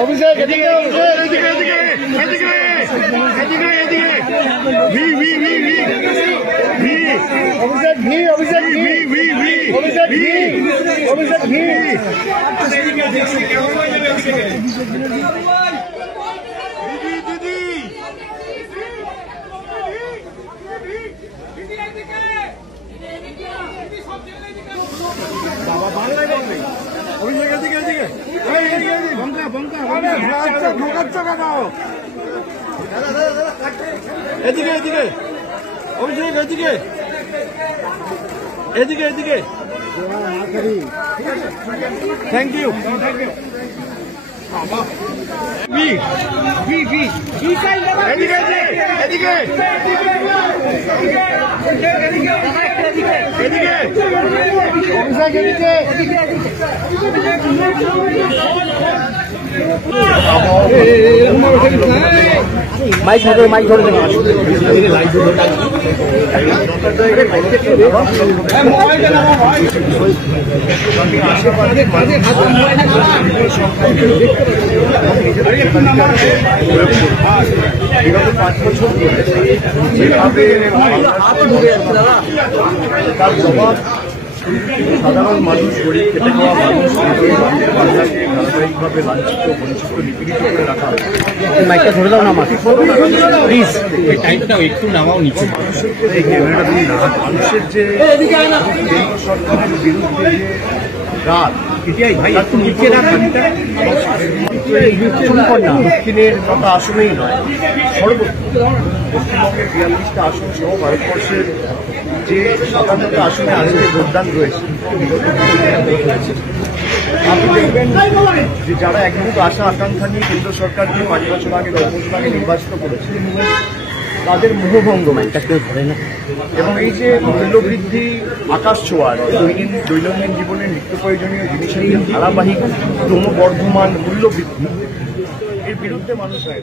অভিষেক এদিকে এদিকে এদিকে এদিকে এদিকে এদিকে ভি ভি ভি ভি ভি অভিষেক ভি অভিষেক ভি ভি ভি অভিষেক ভি অভিষেক ভি বাবা বাংলায় বলবে অভিষেক এদিকে এদিকে বঙ্কা বঙ্কা ঢোকাচ্ছ কাকাও এদিকে এদিকে অভিষেক এদিকে এদিকে এদিকে থ্যাংক ইউ এদিকে এদিকে এদিকে মাইক ধরে মাইক ধরে বিগত 5 বছর যেভাবে তার জবাব সাধারণ মানুষ গরিব খেটে খাওয়া মানুষ বাংলাকে ধারাবাহিকভাবে লাঞ্ছিত বঞ্চিত নিপীড়িত করে রাখা মাইকটা ধরে দাও না আমার প্লিজ এই টাইমটা একটু নামাও নিচে এই ক্যামেরাটা তুমি না মানুষের যে কেন্দ্র সরকারের বিরুদ্ধে যে রাত এটাই ভাই একটু নিচে রাখ দক্ষিণের কথা আসনেই নয় সর্বত্র পশ্চিমবঙ্গের 42টা আসন সহ ভারতবর্ষের যে 57টা আসনে আজকে ভোটদান রয়েছে আপনি দেখবেন যে যারা একমুখ আশা আকাঙ্ক্ষা নিয়ে কেন্দ্র সরকারকে 5 বছর আগে 10 বছর আগে নির্বাচিত করেছে তাদের মোহভঙ্গ এবং এই যে মূল্যবৃদ্ধি আকাশ ছোঁয়ার দৈনন্দিন জীবনের নিত্য প্রয়োজনীয় জিনিসের ধারাবাহিক ক্রমবর্ধমান মূল্যবৃদ্ধি এর বিরুদ্ধে মানুষ রায়